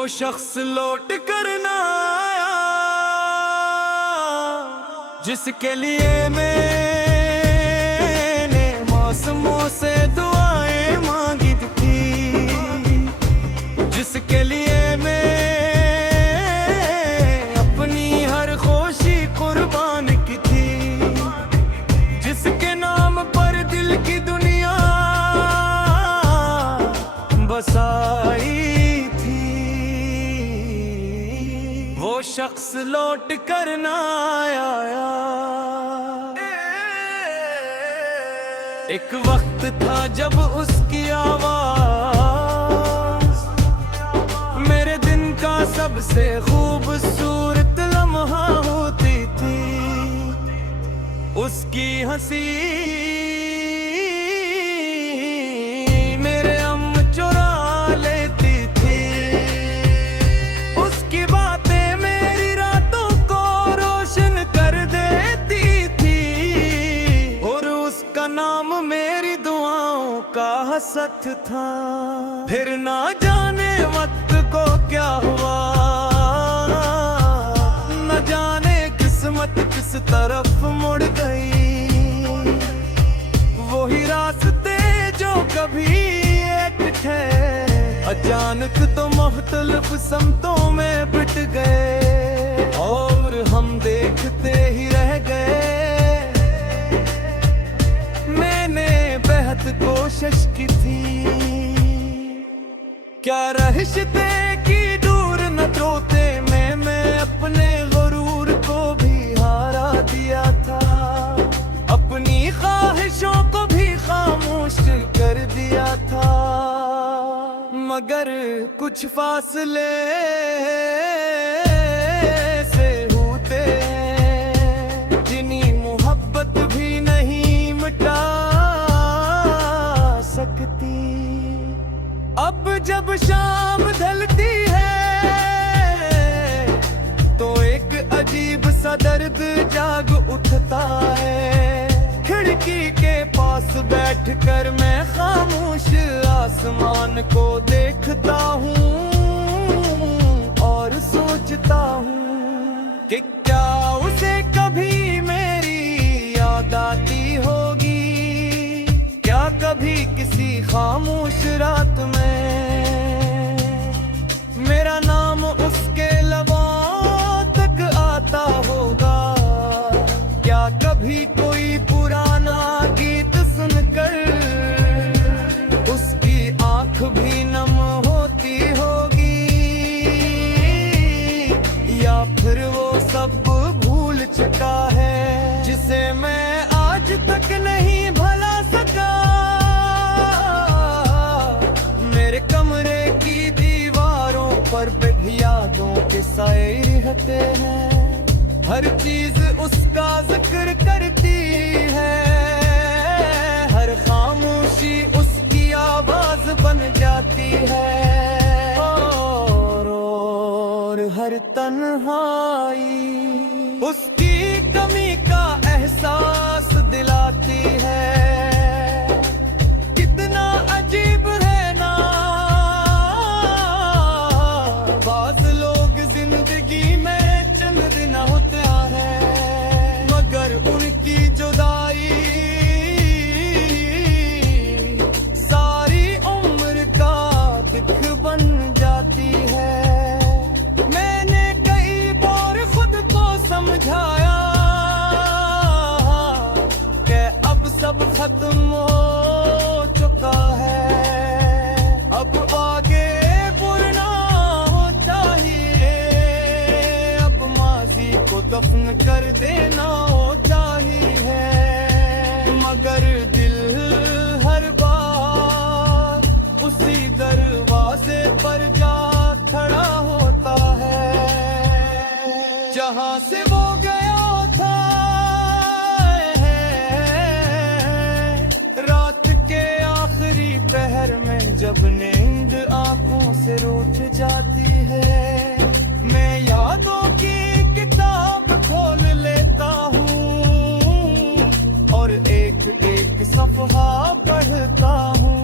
वो शख्स लौट कर ना आया जिसके लिए मैंने मौसमों से दुआएं मांगी थी, जिसके लिए मैं अपनी हर खुशी कुर्बान की थी, जिसके नाम पर दिल की दुनिया बसाई थी। वो शख्स लौट कर ना आया। एक वक्त था जब उसकी आवाज मेरे दिन का सबसे खूबसूरत लम्हा होती थी। उसकी हंसी मेरे चुरा लेती थी, उसकी बातें मेरी रातों को रोशन कर देती थी, और उसका नाम मेरी दुआओं का हसत था। फिर ना जाने वक्त को क्या हुआ, न जाने किस्मत किस तरफ मुड़ गई। वही रास्ते जो कभी थे अचानक तो मुख्तलिफ समतों में बिट गए, और हम देखते ही रह गए। मैंने बेहद कोशिश की थी, क्या रिश्ते की दूर न तोते में मैं अपने गुरूर को भी हारा दिया था, अपनी ख्वाहिशों को भी खामोश कर दिया था। मगर कुछ फासले से होते हैं जिन्हीं मोहब्बत भी नहीं मिटा सकती। अब जब शाम ढलती है तो एक अजीब सा दर्द जाग उठता है। खिड़की के पास बैठकर मैं खामोश आसमान को देखता हूँ और सोचता हूँ कि क्या उसे कभी मेरी याद आती होगी, क्या कभी किसी खामोश रात में मेरा नाम उसके लबों तक आता होगा, क्या कभी कोई पुराना गीत सुनकर उसकी आंख भी नम होती होगी, या फिर वो सब भूल चुका है जिसे मैं आज तक नहीं भुला सका। मेरे कमरे की दीवारों पर यादों के साए रहते हैं, हर चीज उसका जिक्र करती है, हर खामोशी उसकी आवाज बन जाती है, और हर तन्हाई उसकी कमी का एहसास दिलाती है। कितना अजीब है ना, बाज़ लोग जिंदगी में चंद दिन होते हैं मगर उनकी जुदाई सारी उम्र का दुख बन जाती है। मैंने कई बार खुद को समझाया कि अब सब खत्म हो चुका है, अब आगे बढ़ना हो चाहिए, अब माजी को दफन कर देना हो चाहिए। मगर दिल हर बार उसी दरवाजे पर जा खड़ा होता है जहां से वो गया था। रात के आखिरी पहर में जब नींद आंखों से रूठ जाती है, मैं यादों की किताब खोल लेता हूँ और एक एक सफहा पढ़ता हूँ।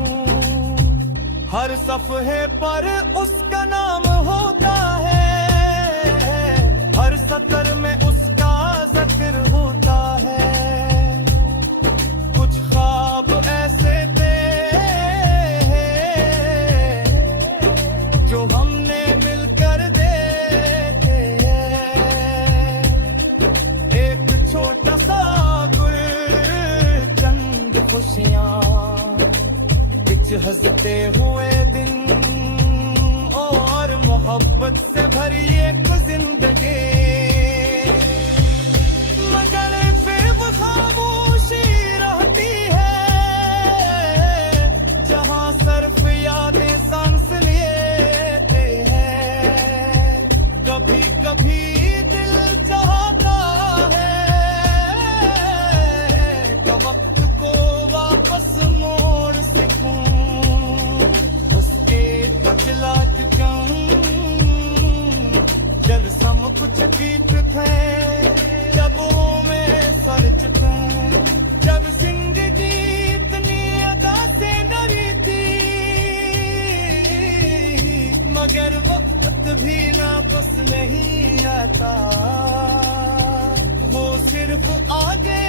हर हर सफ़हे पर उसका नाम होता है, हर सतर में उसका जिक्र होता है। कुछ ख्वाब ऐसे थे जो हमने मिलकर देखे, एक छोटा सा गुल, चंद खुशियाँ, हंसते हुए दिन और मोहब्बत से भरी एक जिंदगी। मगर फिर वो खामोशी रहती है जहाँ सिर्फ यादें सांस लेते हैं। कभी कभी दिल चाहता है कि वक्त को वापस मोड़ सकूं, जब सम कुछ गीत थे, जब में सच थे, जब जिंदगी इतनी अदा से डरी थी। मगर वक्त भी ना बस नहीं आता, वो सिर्फ आगे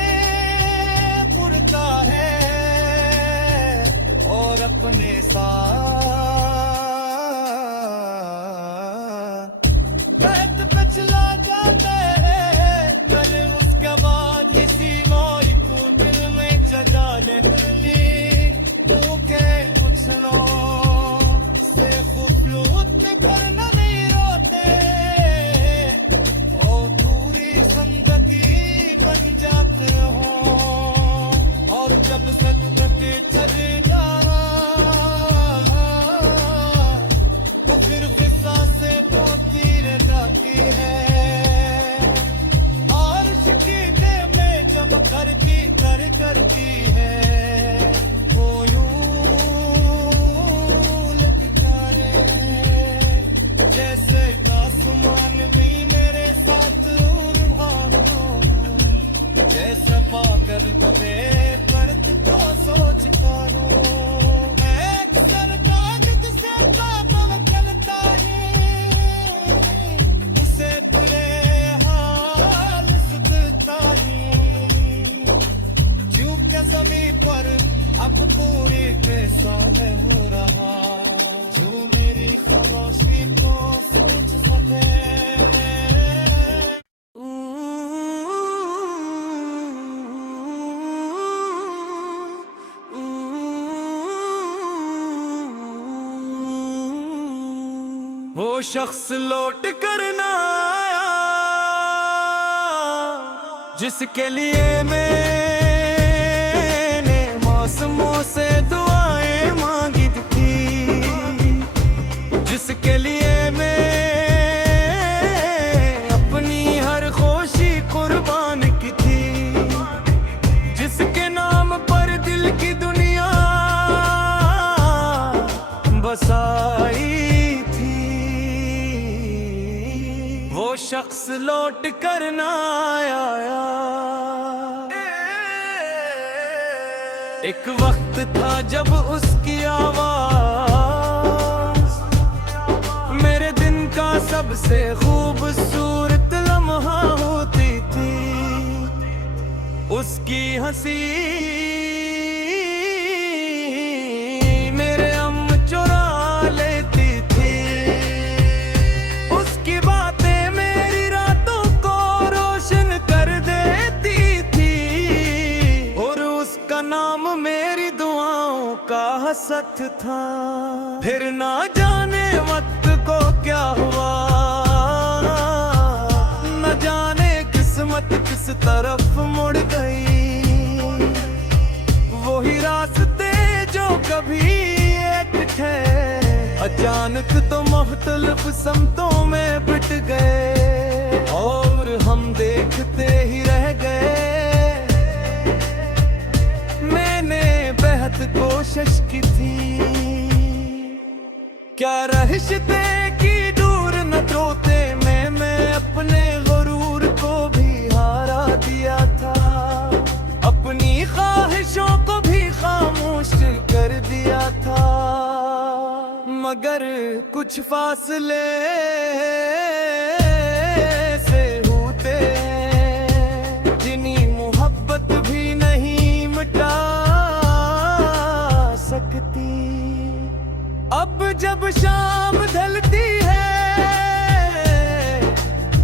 बढ़ता है और अपने साथ चला जाता है। कल उसके बाद इसी मौत को दिल में जगा लेती, तो क्या उछलो से खूबसूरत पर नहीं रोते, और दूरी संगति बन जाते हो। और जब सत्य चले जाना तो फिर फिसा से बोती रह जाती है। करती है वो यूं लटकारे, जैसे आसमान भी मेरे साथ रूहानों, जैसे पाकर कभी करती तो सोच करो। एक सरकागज से पापव चलता है, उसे तुले हाल सुधता है। ज़मीं पर अब पूरी पेशों में हो रहा, जो मेरी खामोशी को सोच सके। वो शख्स लौट कर ना आया जिसके लिए मैं मौसमों से दुआएं मांगी थी, जिसके लिए मैं अपनी हर खुशी कुर्बान की थी, जिसके नाम पर दिल की दुनिया बसाई थी। वो शख्स लौट कर ना आया। एक वक्त था जब उसकी आवाज मेरे दिन का सबसे खूबसूरत लम्हा होती थी। उसकी हंसी मेरे हम चुरा लेती थी, उसकी बातें मेरी रातों को रोशन कर देती थी, और उसका नाम मेरी दुआओं का हसत था। फिर ना जाने वक्त को क्या हुआ, न जाने किस्मत किस तरफ मुड़ गई। वही रास्ते जो कभी एक थे, अचानक तो मुख्तलिफ समतों में पिट गए, और हम देखते ही रह गए। मैंने बेहद कोशिश की थी, क्या रहस्ते की दूर न जोते में मैं अपने गुरूर को भी हारा दिया था, अपनी ख्वाहिशों को भी खामोश कर दिया था। मगर कुछ फासले से होते हैं जिन्हीं मोहब्बत भी नहीं मिटा सकती। अब जब शाम ढलती है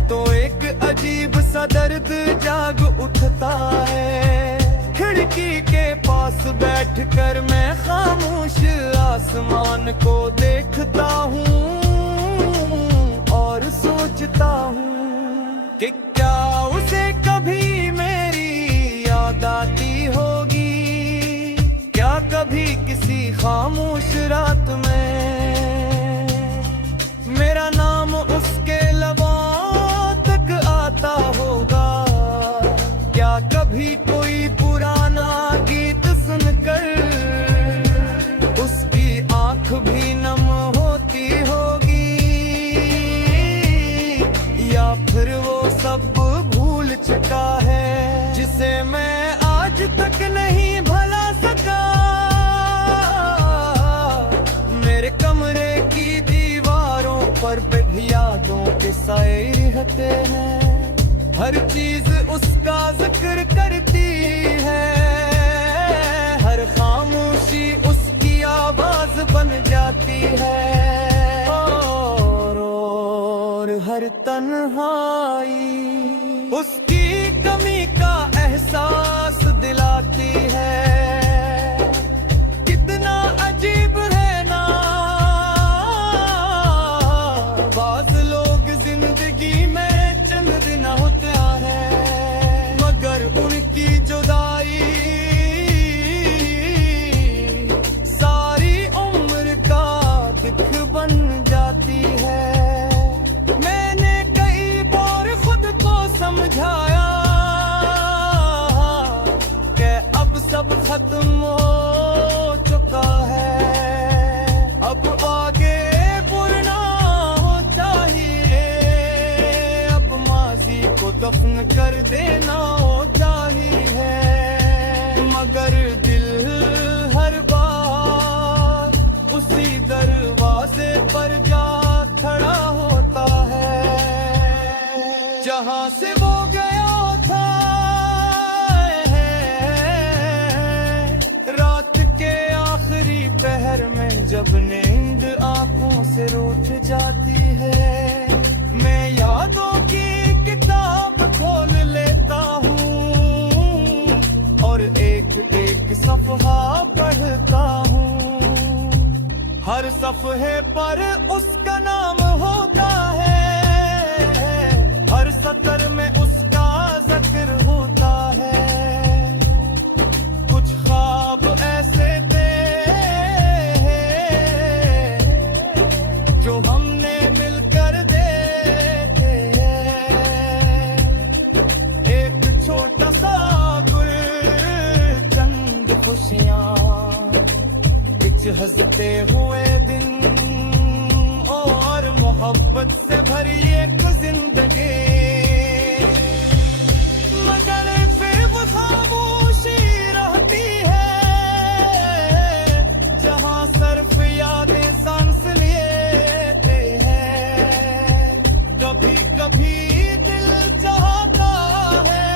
तो एक अजीब सा दर्द जाग उठता है। खिड़की के पास बैठकर मैं खामोश आसमान को देखता हूँ और सोचता हूँ कि क्या उसे कभी मेरी याद आती होगी, क्या कभी किसी खामोश रात में मेरा नाम उसके लबों तक आता होगा, क्या कभी कोई पुराना गीत सुनकर उसकी आंख भी नम होती होगी, या फिर वो सब भूल चुका है जिसे मैं आज तक नहीं भुला सका। मेरे कमरे की दीवारों पर भी यादों के साए रहते हैं, हर चीज उसका जिक्र करती है, हर खामोशी उसकी आवाज बन जाती है, और हर तन्हाई उसकी कमी का एहसास दिलाती है। कितना अजीब है ना, बाज़ लोग जिंदगी में चंद दिन होते हैं मगर उनकी जुदाई सारी उम्र का दुख बन जाती है। मैंने कई बार खुद को समझाया कि अब सब खत्म हो चुका है, अब आगे बढ़ना हो चाहिए, अब माजी को दफन कर देना हो चाहिए, मगर दिल हर बार उसी दरवाजे पर जा खड़ा होता है जहां से वो गया था। रात के आखिरी पहर में जब नींद आंखों से रूठ जाती है, मैं यादों की किताब खोल लेता हूँ और एक एक सफ़हा पढ़ता हूँ। हर सफ़हे पर उसका नाम होता है, हर सतर में उसका जिक्र होता है। कुछ ख्वाब ऐसे थे जो हमने मिलकर देखे, एक छोटा सा गुल, चंद खुशियाँ, कुछ हंसते हुए दिन और मोहब्बत से भरी एक जिंदगी, मगर फिर वो खामोशी रहती है जहां सिर्फ यादें सांस लेते हैं। कभी कभी दिल चाहता है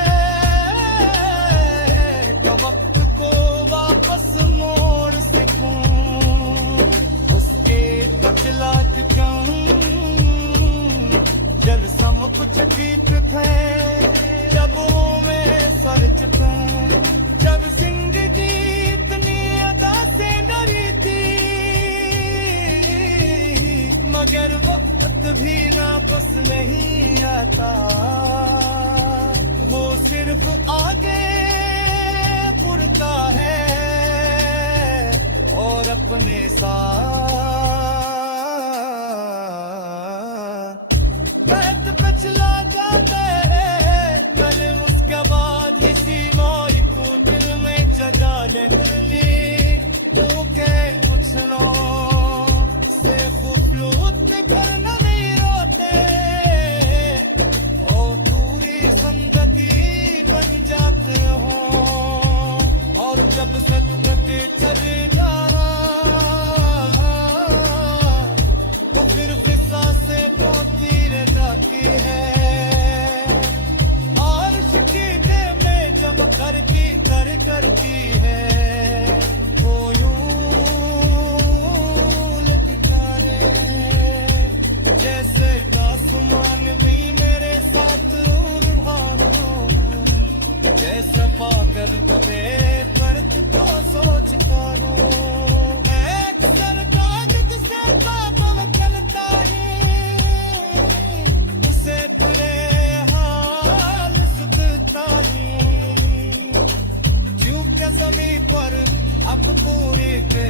कि वक्त को वापस मोड़ सकूं, उसके बचला जब सम कुछ गीत थे, जब वो में सर्च थे, जब जिंदगी इतनी अदा से डरी थी, मगर वक्त भी वापस नहीं आता, वो सिर्फ आगे बढ़ता है और अपने साथ चला जाता है, मगर उसके बाद इसी मौज को दिल में जगा लेती, वो के उछलों से खूबसूरत पर नहीं रोते, और दूरी संगति बन जाते हो, और जब सत्य चले जा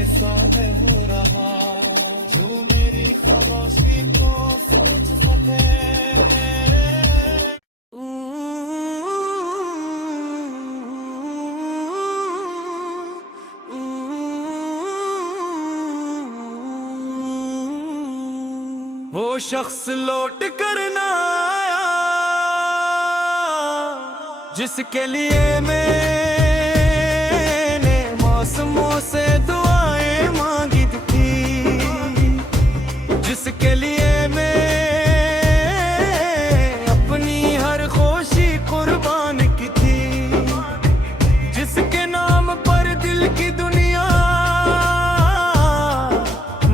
सौ नहीं रहा जो मेरी खामोशी को सोच सके। वो शख्स लौट कर ना आया जिसके लिए मैंने मौसमों से दुआएं मांगी थी, जिसके लिए मैं अपनी हर खुशी कुर्बान की थी, जिसके नाम पर दिल की दुनिया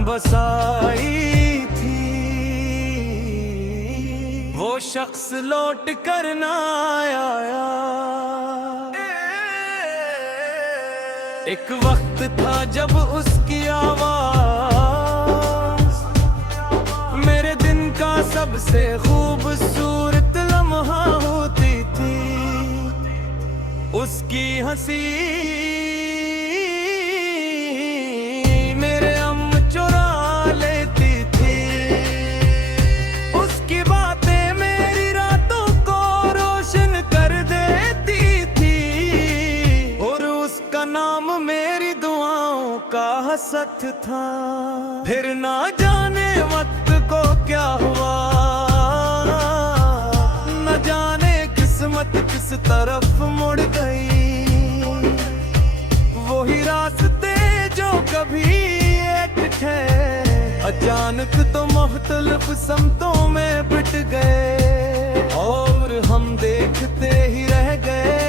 बसाई। वो शख्स लौट कर ना आया। एक वक्त था जब उसकी आवाज मेरे दिन का सबसे खूबसूरत लम्हा होती थी। उसकी हंसी मेरे हम चुरा लेती थी, उसकी बातें मेरी रातों को रोशन कर देती थी, और उसका नाम मेरी दुआओं का हसत था। फिर ना जाने वक्त को क्या हुआ, न जाने किस्मत किस तरफ मुड़ गई। वही रास्ते जो कभी एक थे अचानक तो मुख्तलिफ समतों में बट गए, और हम देखते ही रह गए।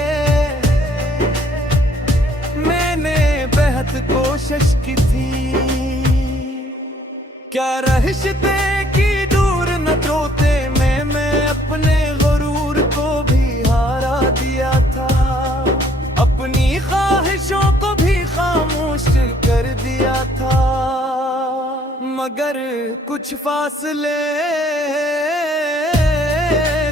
मैंने बेहद कोशिश की थी, क्या रिश्ते की दूर न तोते में मैं अपने गुरूर को भी हारा दिया था, अपनी ख्वाहिशों को भी खामोश कर दिया था। मगर कुछ फासले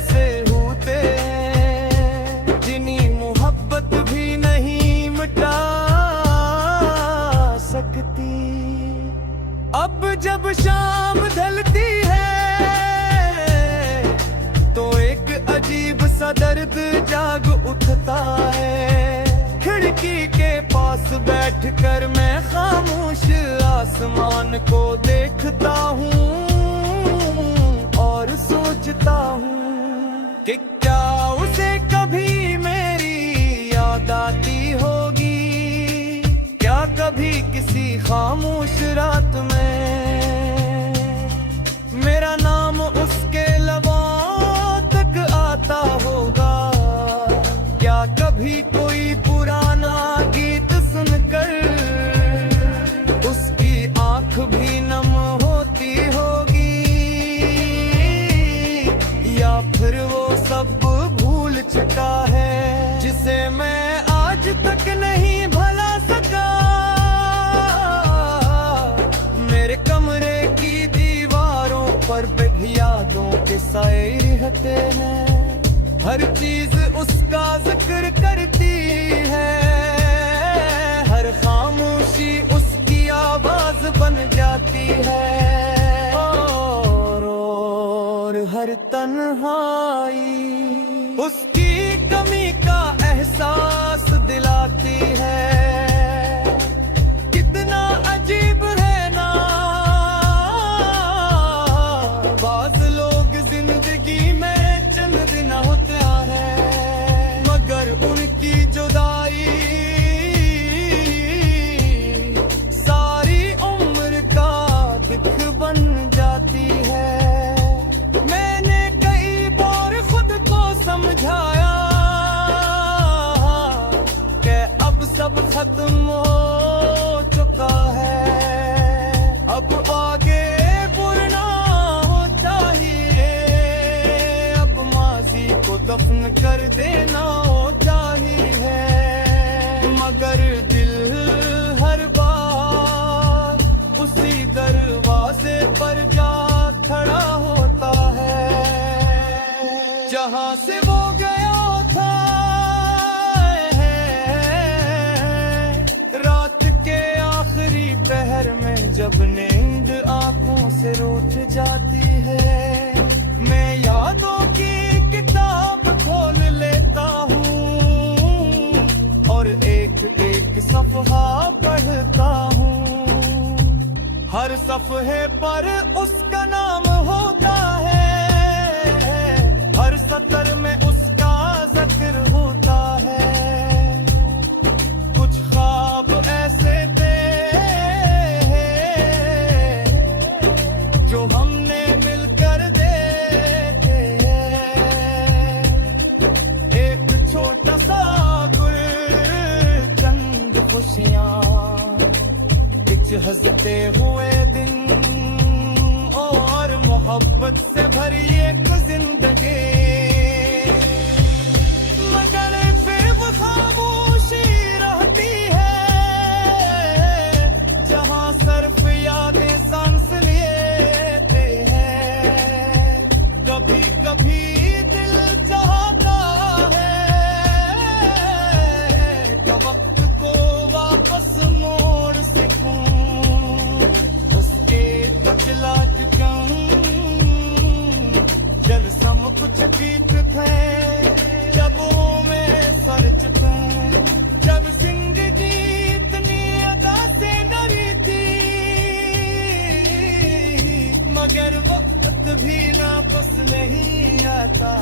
से होते हैं जिन्हीं मोहब्बत भी नहीं मिटा सकती। अब जब शाम ढलती है तो एक अजीब सा दर्द जाग उठता है। खिड़की के पास बैठकर मैं खामोश आसमान को देखता हूँ और सोचता हूँ कि क्या उसे कभी मेरी याद आती होगी, क्या कभी किसी खामोश रात में मेरा नाम उसके लबों तक आता होगा, क्या कभी कोई पुराना गीत सुनकर उसकी आंख भी नम होती होगी, या फिर वो सब भूल चुका है जिसे मैं आज तक नहीं भुला सका। मेरे कमरे की दीवारों पर यादों के साए रहते हैं, हर चीज उसका जिक्र करती है, हर खामोशी उसकी आवाज बन जाती है, और हर तन्हाई उसकी कमी का एहसास दिलाती है। कितना अजीब है ना, बाज लोग जिंदगी में चंद दिन होते हैं मगर उनकी जुदाई सारी उम्र का दुख बन जाती है। मैंने कई बार खुद को समझाया कि अब सब खत्म हो चुका है, अब आगे बढ़ना हो चाहिए, अब माजी को दफन कर देना हो चाहिए। मगर दिल हर बार उसी दरवाजे पर जा खड़ा होता है जहां से वो गया था। रात के आखिरी नींद आंखों से रूठ जाती है। मैं यादों की किताब खोल लेता हूँ और एक एक सफ़हा पढ़ता हूँ। हर सफ़हे पर उसका नाम होता है, हर सतर में उसका जिक्र होता है। कुछ ख्वाब ऐसे थे जो हमने मिलकर देखे। एक छोटा सा गुल, चंद खुशियाँ, कुछ हंसते हुए दिन और मोहब्बत से भरी एक जिंदगी। मगर फिर वो खामोशी रहती है जहाँ सिर्फ यादें सांस लेते हैं। कभी कभी दिल चाहता है कि वक्त को वापस मोड़ सकूं, उसके पिछला जल सम कुछ बीत थे जब वो में सर चुके, जब जिंदगी इतनी अदा से डरी थी। मगर वक्त भी नापस नहीं आता,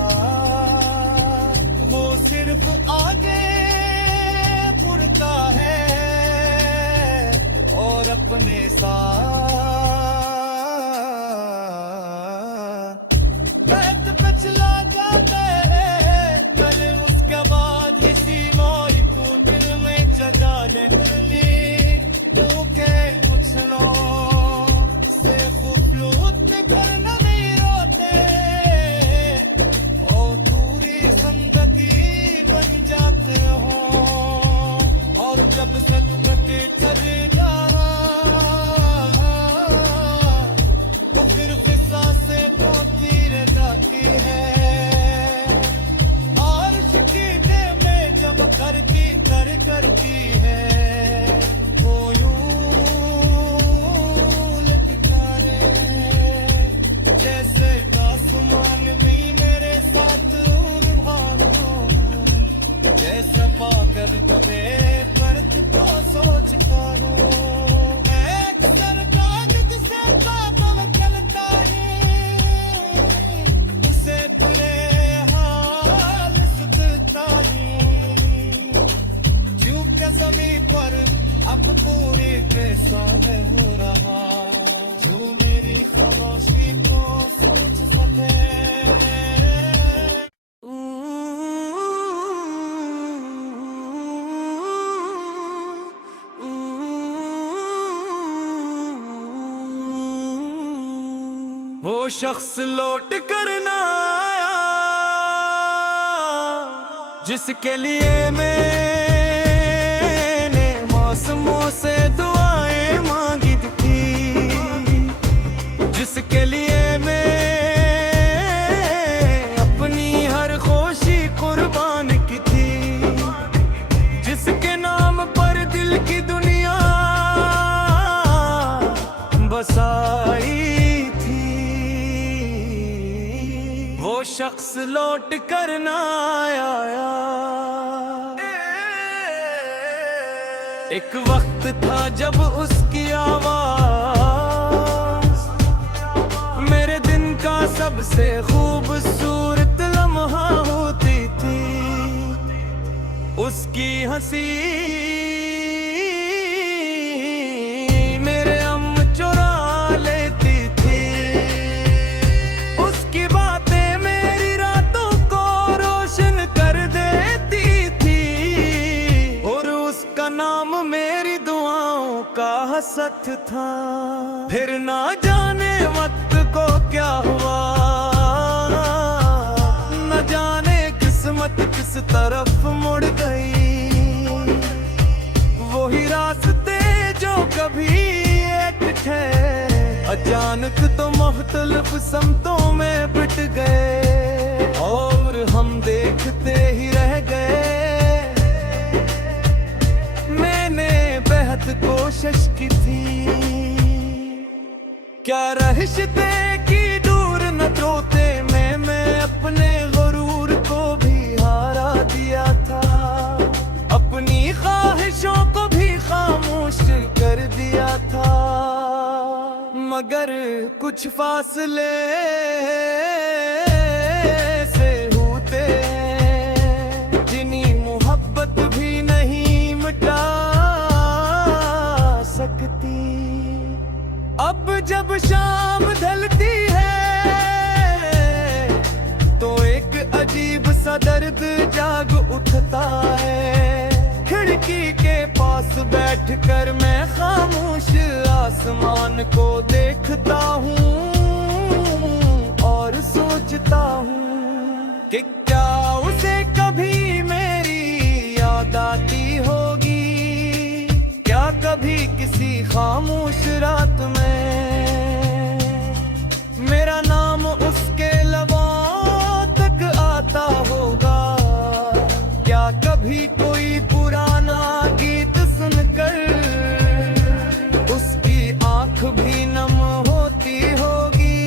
वो सिर्फ आगे बढ़ता है और अपने साथ पे चला जाता है। मगर उसके बाद इसी मौज को दिल में जगा लेती, तो के उछलों से खूबसूरत पर नहीं रोते और दूरी जिंदगी बन जाते हो। और जब सदबते कर जाना तो फिर फिसा से बोती रहती है। आर्श की दे में जब करती है वो यूं लटका रहे जैसे आसमान में मेरे साथ उड़ानो, जैसे पाकर कबे करत तो सोच करो। एक सरकार जिसे बादल चलता है उसे तुले हाल सुधता है। क्यों के ज़मीं पर अब पूरी बेसन हो रहा, जो मेरी खामोशी को सोच सके। वो शख्स लौट कर ना आया जिसके लिए मैंने मौसमों से दुआएं मांगी थी, जिसके लिए मैं अपनी हर खुशी कुर्बान की थी, जिसके नाम पर दिल की दुनिया बसाई। वो शख्स लौट कर ना आया। एक वक्त था जब उसकी आवाज मेरे दिन का सबसे खूबसूरत लम्हा होती थी। उसकी हंसी मेरे अम चुरा लेती थी, उसकी बातें मेरी रातों को रोशन कर देती थी और उसका नाम मेरी दुआओं का हसत था। फिर ना जाने वक्त को क्या हुआ, न जाने किस्मत किस तरफ मुड़ गई। वही रास्ते जो कभी एक थे अचानक तो मुख्तलिफ समतों में पिट गए और हम देखते ही रह गए। मैंने बेहद कोशिश की थी क्या रिश्ते की दूर न तोते में मैं अपने गुरूर को भी हारा दिया था, अपनी ख्वाहिशों को भी खामोश कर दिया था। मगर कुछ फासले से होते हैं जिन्हीं मोहब्बत भी नहीं मिटा सकती। अब जब शाम ढलती है तो एक अजीब सा दर्द जाग उठता है। खिड़की के पास बैठकर मैं खामोश आसमान को देखता हूँ और सोचता हूँ कि क्या उसे कभी मेरी याद आती होगी, क्या कभी किसी खामोश रात में मेरा नाम उसके लबों तक आता होगा, क्या कभी कोई पुराना गीत सुनकर उसकी आंख भी नम होती होगी,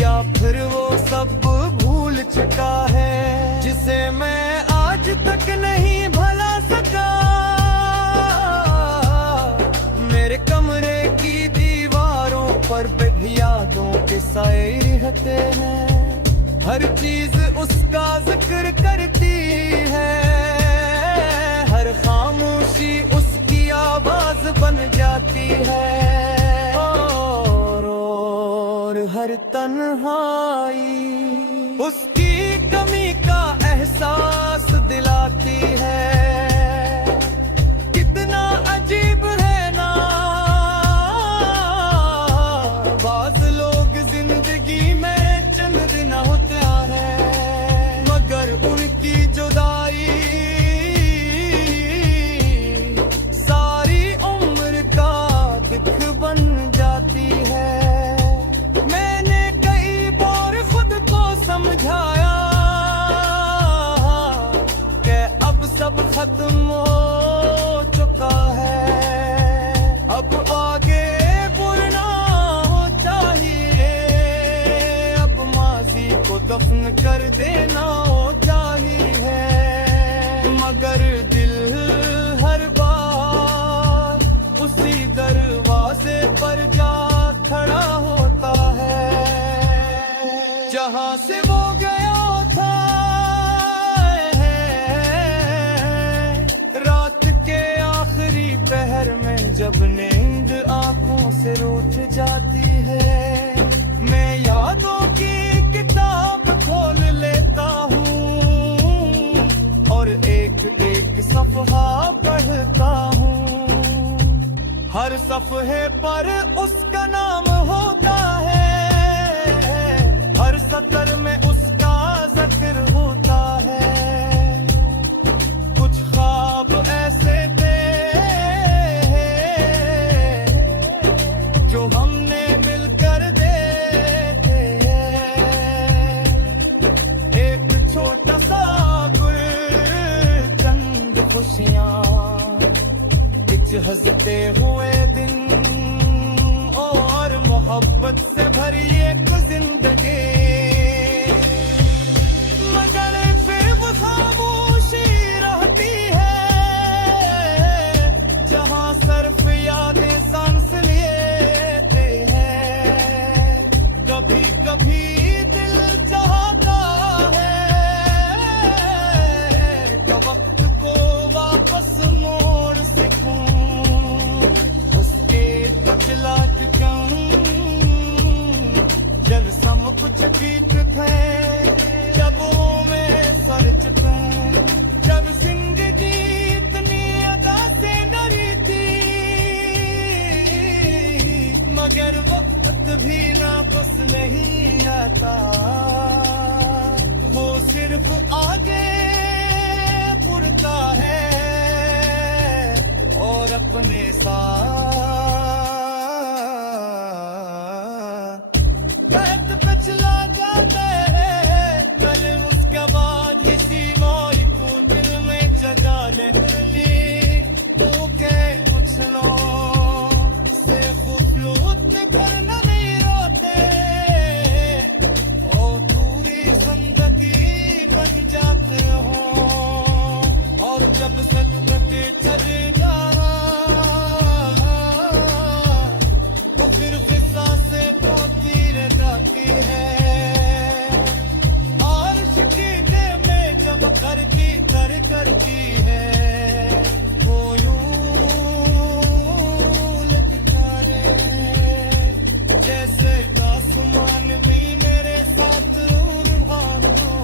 या फिर वो सब भूल चुका है जिसे मैं आज तक नहीं भुला सका। मेरे कमरे की दीवारों पर भी यादों के साए रहते हैं, हर चीज उसका जिक्र करती है, हर खामोशी उसकी आवाज बन जाती है, और हर तन्हाई उसकी कमी का एहसास दिलाती है। कितना अजीब है ना, बाज़ लोग जिंदगी में चंद दिन होते हैं मगर उनकी जुदाई सारी उम्र का दुख बन जाती है। मैंने कई बार खुद को समझाया कि अब सब खत्म हो चुका है, अब आगे बढ़ना हो चाहिए, अब माजी को दफन कर देना हो चाहिए। मगर दिल हर बार उसी दरवाजे पर जा खड़ा होता है जहां से वो गया था। रात के आखिरी पहर में जब नींद आंखों से रूठ जाती है, मैं यादों की किताब खोल लेता हूँ और एक एक सफ़हा पढ़ता हूँ। हर सफ़हे पर उसका नाम होता है, हर सतर में उसका जिक्र होता है। कुछ ख्वाब ऐसे थे जो हमने मिलकर देखे, एक छोटा सा गुल, चंद खुशियाँ, कुछ हंसते हुए दिन और मोहब्बत से भरी एक जिंदगी। मगर फिर वो खामोशी रहती है जहाँ सिर्फ यादें सांस लेते हैं। कभी कभी दिल चाहता है कि वक्त को वापस मोड़ सकूं, उसके तकलाट जब सम कुछ गीत थे, जब में सर चुके, जब जिंदगी इतनी अदा से डरी थी, मगर वक्त भी ना बस नहीं आता, वो सिर्फ आगे बढ़ता है और अपने साथ पे चला जाता है। कल उसके बाद इसी मौज को दिल में जगा लेती, तो के उछलों से खुद जब सतपथ चल जाना तो फिर फिजा से बोती रहती है और शिकीने में जब करती करती है वो यूं लटका रहे जैसे आसमान भी मेरे साथ रूहानो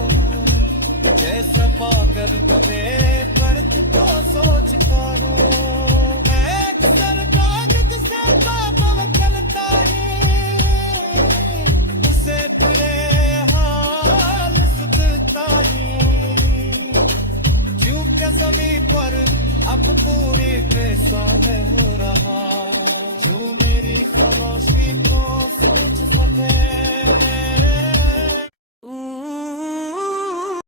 जैसा पाकर कभी करत तो सोच करो एक सरकाजत से बाबा चलता है उसे तुले हाल सुधता ही झुकते जमीन पर अब पूरी पे सोने हो रहा जो मेरी खामोशी